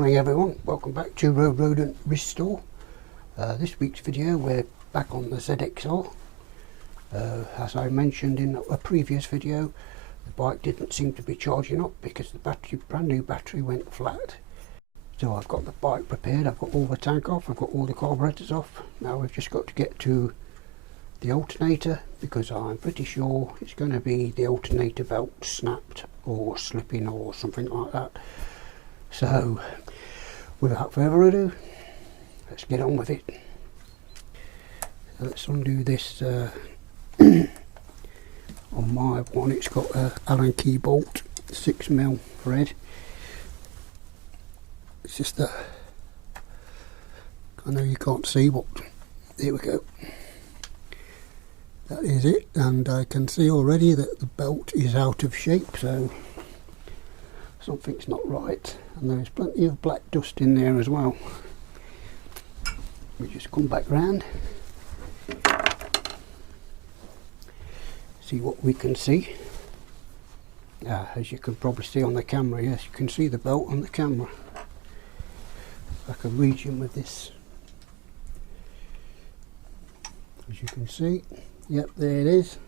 morning everyone, welcome back to Rodent Restore. This week's video we're back on the ZXR. As I mentioned in a previous video, the bike didn't seem to be charging up because the brand new battery went flat. So I've got the bike prepared, I've got all the tank off, I've got all the carburetors off. Now we've just got to get to the alternator because I'm pretty sure it's going to be the alternator belt snapped or slipping or something like that. So without further ado, let's get on with it. So let's undo this. On my one it's got a Allen key bolt, 6mm thread. It's just a, I know you can't see, but there we go. That is it, and I can see already that the belt is out of shape, so something's not right, and there's plenty of black dust in there as well. We just come back round, see what we can see. As you can probably see on the camera, yes, you can see the belt on the camera. I can reach in with this, as you can see. Yep, there it is,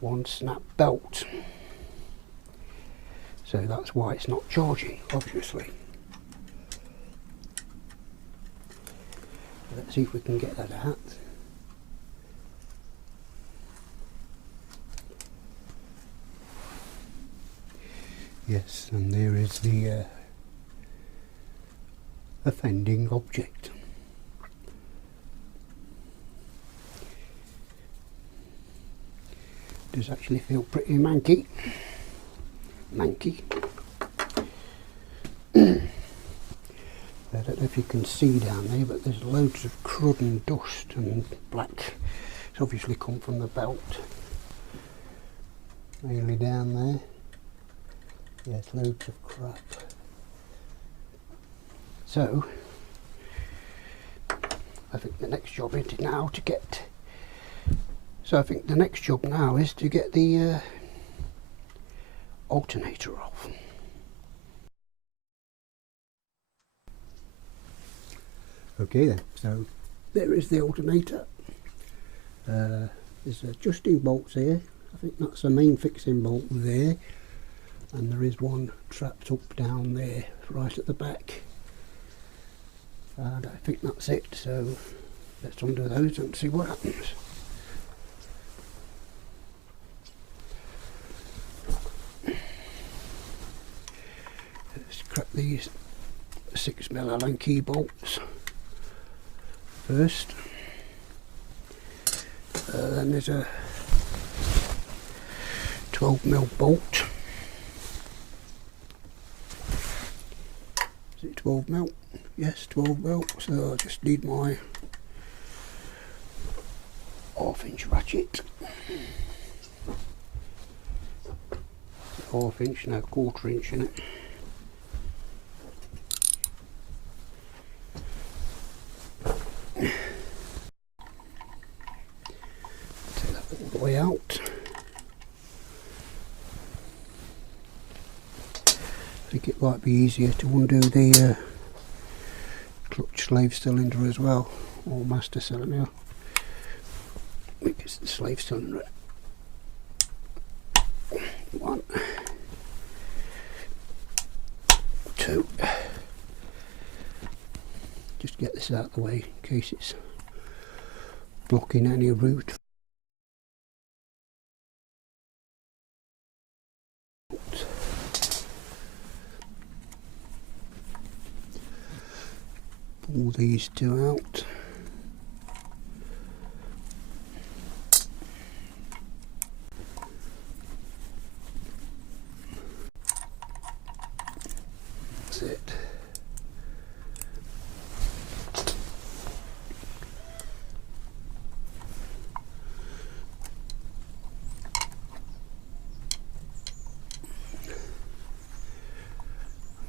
one snap belt. So that's why it's not charging, obviously. Let's see if we can get that out. Yes, and there is the offending object. Does actually feel pretty manky. I don't know if you can see down there, but there's loads of crud and dust and black. It's obviously come from the belt, mainly down there. Yes, loads of crap. So I think the next job is now to get. So I think the next job now is to get the alternator off. Okay then, so there is the alternator. There's adjusting bolts here. I think that's the main fixing bolt there, and there is one trapped up down there right at the back, and I think that's it. So let's undo those and see what happens. Crack these 6mm Allen key bolts first. Then there's a 12mm bolt. Is it 12mm? Yes, 12mm. So I just need my 1/2" ratchet. 1/2", no, 1/4" in it. Way out. I think it might be easier to undo the clutch slave cylinder as well, or master cylinder. I think it's the slave cylinder. 1, 2. Just get this out of the way in case it's blocking any route. Pull these two out. That's it.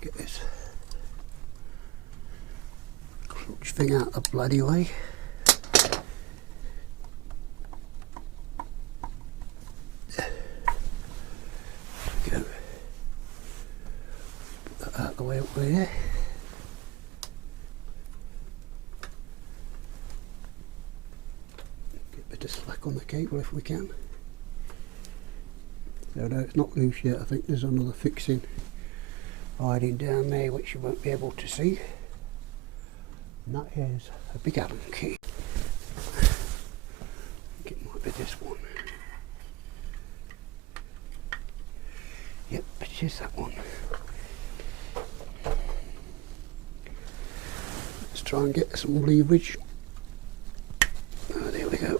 Get this clutch thing out the bloody way. There we go. Put that out the the way up there. Get a bit of slack on the cable if we can. So no, it's not loose yet. I think there's another fixing hiding down there which you won't be able to see. And that is a big Allen key. I think it might be this one. Yep, it is that one. Let's try and get some leverage. Oh, there we go.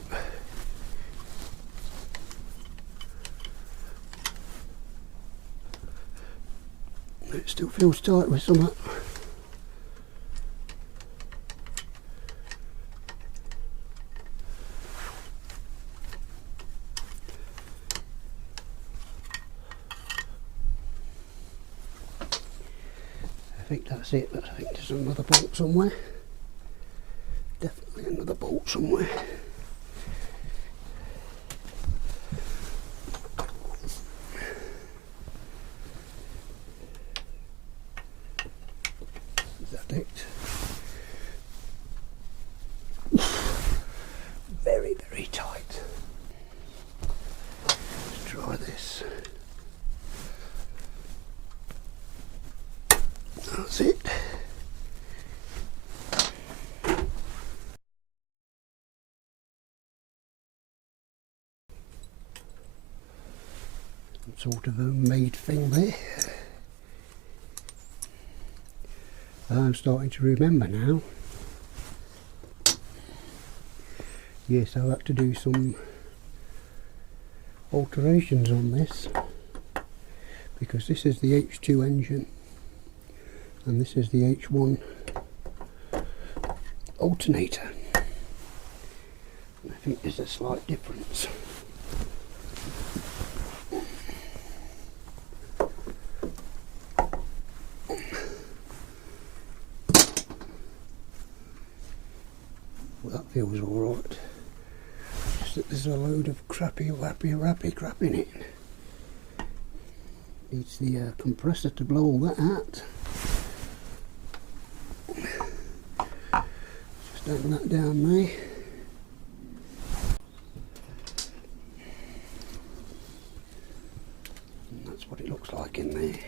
It still feels tight with some of that. I think that's it, but I think there's another bolt somewhere. Definitely another bolt somewhere. Is that it? Very, very tight. Let's try this. That's it. Some sort of a made thing there. I'm starting to remember now. Yes, I'll have to do some alterations on this, because this is the H2 engine and this is the H1 alternator. I think there's a slight difference. Well, that feels alright. Just that there's a load of crappy crap in it. Needs the compressor to blow all that out. Just open that down there. And that's what it looks like in there.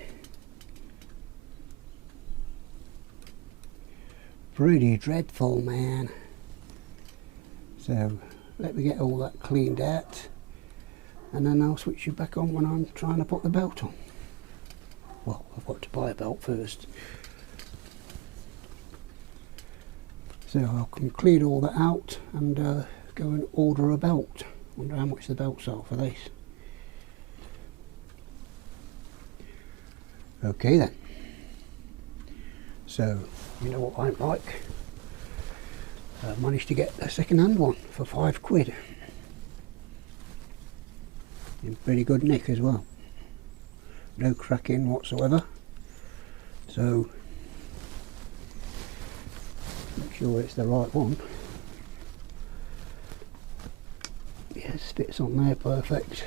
Pretty dreadful, man. So let me get all that cleaned out, and then I'll switch you back on when I'm trying to put the belt on. Well, I've got to buy a belt first. So I can clean all that out and go and order a belt. Wonder how much the belts are for this. Okay then. So you know what I'm like. I managed to get a second-hand one for £5. In pretty good nick as well. No cracking whatsoever. So make sure it's the right one. Yes, fits on there perfect.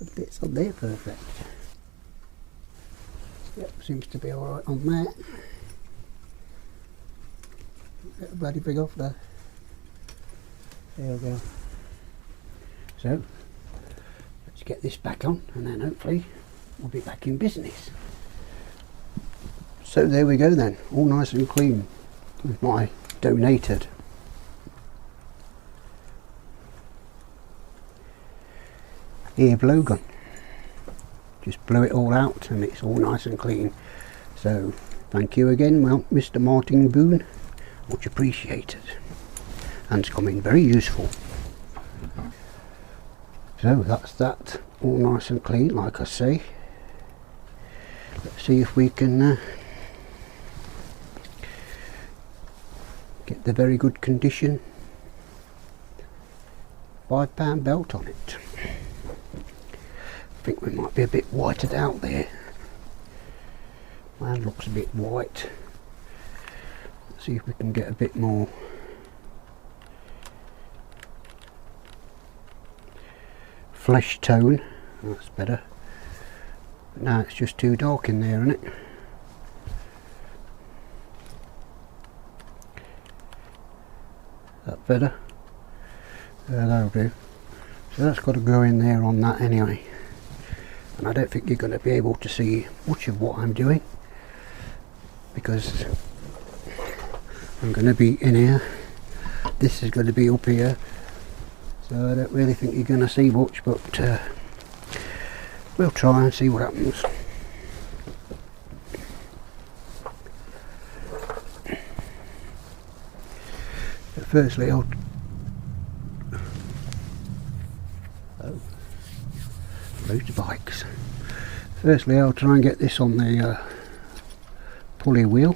It fits on there perfect. Yep, seems to be alright on that. Get a bloody big off there. There we go. So, let's get this back on and then hopefully we'll be back in business. So there we go then, all nice and clean with my donated ear blowgun. Just blew it all out and it's all nice and clean. So thank you again, well, Mr. Martin Boone, much appreciated, and it's coming very useful. So that's that, all nice and clean like I say. Let's see if we can get the very good condition £5 belt on it. I think we might be a bit whited out there. Man looks a bit white. Let's see if we can get a bit more. flesh tone. That's better. But now it's just too dark in there, isn't it? That better? Yeah, that'll do. So that's got to go in there on that anyway. And I don't think you're going to be able to see much of what I'm doing, because I'm going to be in here. This is going to be up here. So I don't really think you're going to see much, but we'll try and see what happens. But firstly, I'll loads of bikes. Firstly, I'll try and get this on the pulley wheel.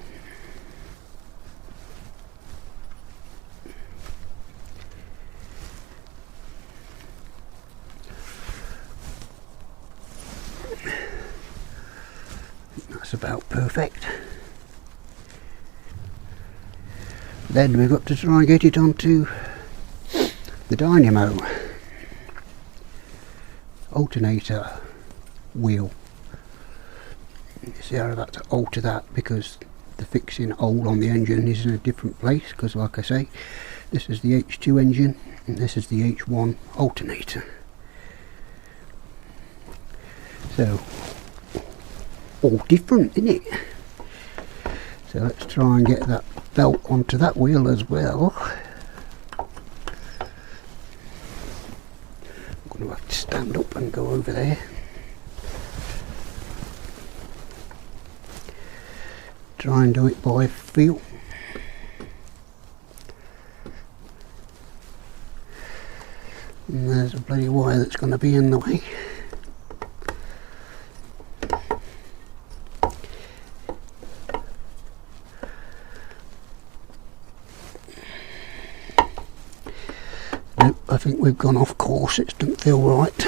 That's about perfect. Then we've got to try and get it onto the dynamo alternator wheel. You see how I've had to alter that because the fixing hole on the engine is in a different place, because like I say, this is the H2 engine and this is the H1 alternator. So all different, isn't it? So let's try and get that belt onto that wheel as well. I'm going to have to stand up and go over there. Try and do it by feel. And there's a bloody wire that's going to be in the way. Nope, I think we've gone off course. It doesn't feel right.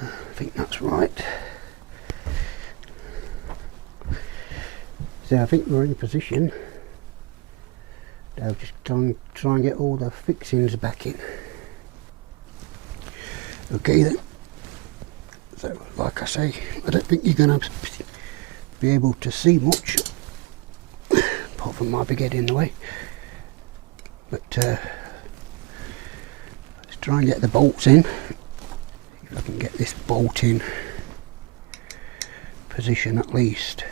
I think that's right. So I think we're in position. Now just try and get all the fixings back in. Okay then. So like I say, I don't think you're going to be able to see much, apart from my big head in the way. But let's try and get the bolts in. If I can get this bolt in position at least.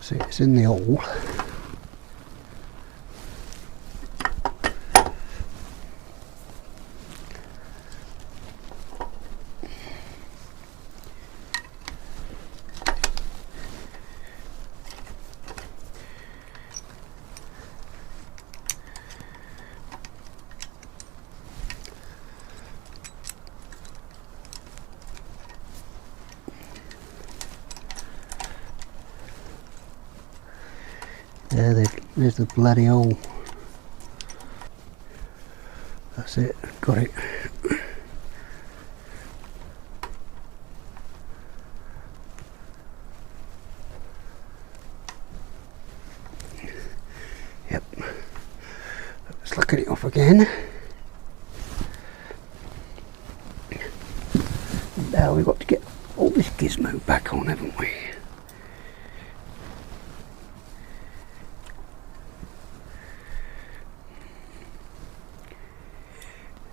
See, it's in the hole. There's the bloody hole. That's it, got it. Yep. Let's look at it off again. Now we've got to get all this gizmo back on, haven't we?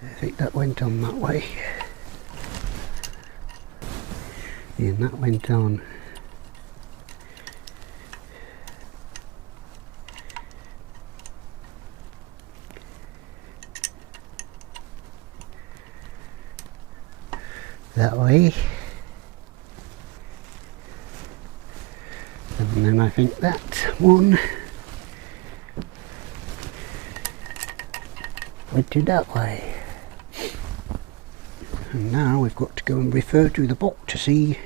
I think that went on that way. And that went on. That way. And then I think that one went to that way. And now we've got to go and refer to the book to see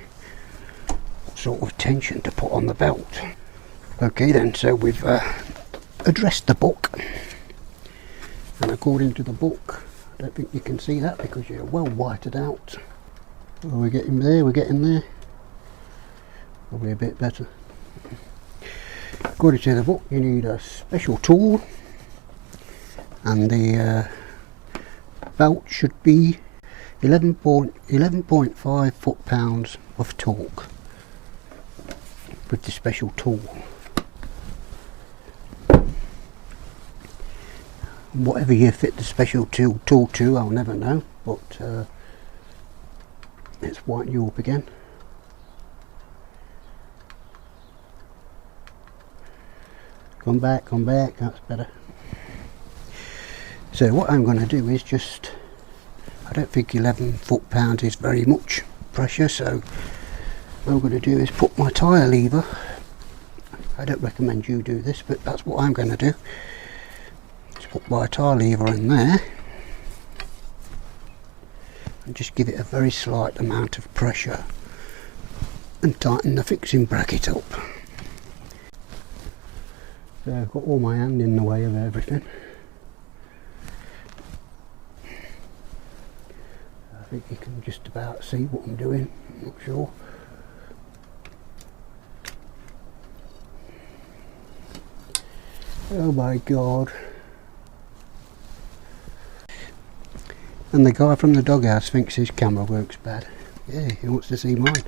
what sort of tension to put on the belt. Okay then, so we've addressed the book. and according to the book, I don't think you can see that because you're well whited out. Oh, we're getting there, probably a bit better. According to the book, you need a special tool, and the belt should be 11.5 foot-pounds of torque with the special tool. Whatever you fit the special tool to, I'll never know, but let's whiten you up again. Come back, that's better. So what I'm going to do is just, I don't think 11 foot-pounds is very much pressure, so what I'm going to do is put my tyre lever, I don't recommend you do this, but that's what I'm going to do. Just put my tyre lever in there and just give it a very slight amount of pressure and tighten the fixing bracket up. So I've got all my hand in the way of everything. I think you can just about see what I'm doing, I'm not sure. Oh my god. And the guy from the doghouse thinks his camera works bad. Yeah, he wants to see mine.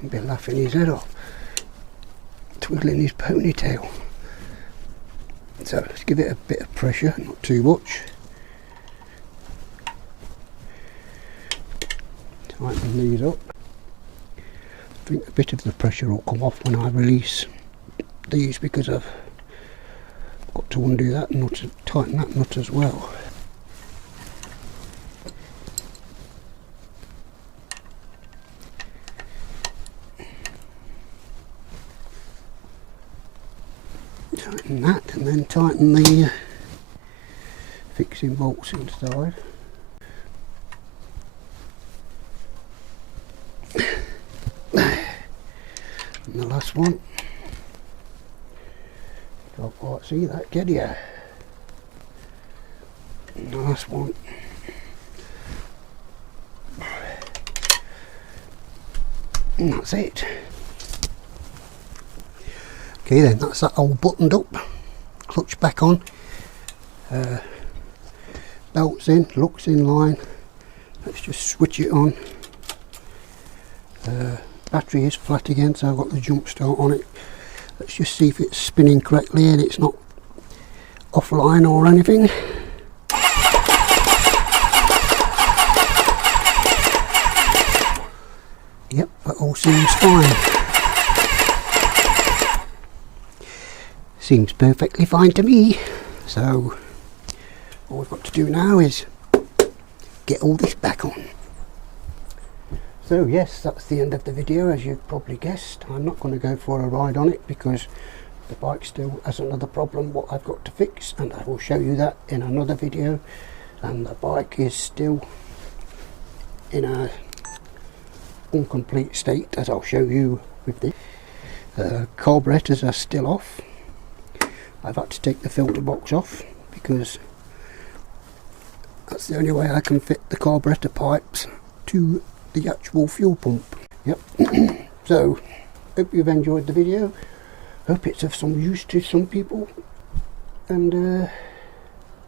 He'll be laughing his head off, twiddling his ponytail. So let's give it a bit of pressure, not too much. Tighten these up. I think a bit of the pressure will come off when I release these because I've got to undo that nut and tighten that nut as well. Tighten that and then tighten the fixing bolts inside. And the last one. Can't quite see that, can you? And the last one. And that's it. Okay then, that's that all buttoned up. Clutch back on. Belts in, locks in line. Let's just switch it on. Battery is flat again, so I've got the jump start on it. Let's just see if it's spinning correctly and it's not offline or anything. Yep, that all seems fine. Seems perfectly fine to me. So all we've got to do now is get all this back on. So yes, that's the end of the video, as you've probably guessed. I'm not going to go for a ride on it because the bike still has another problem what I've got to fix, and I will show you that in another video. And the bike is still in a incomplete state, as I'll show you with this. Carburetors are still off. I've had to take the filter box off because that's the only way I can fit the carburetor pipes to the actual fuel pump. Yep. So hope you've enjoyed the video, hope it's of some use to some people, and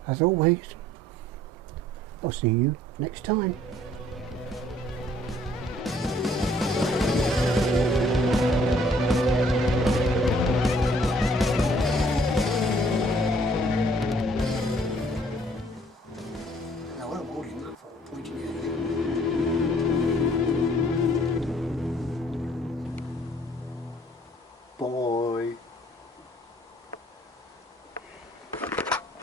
as always, I'll see you next time. Bye.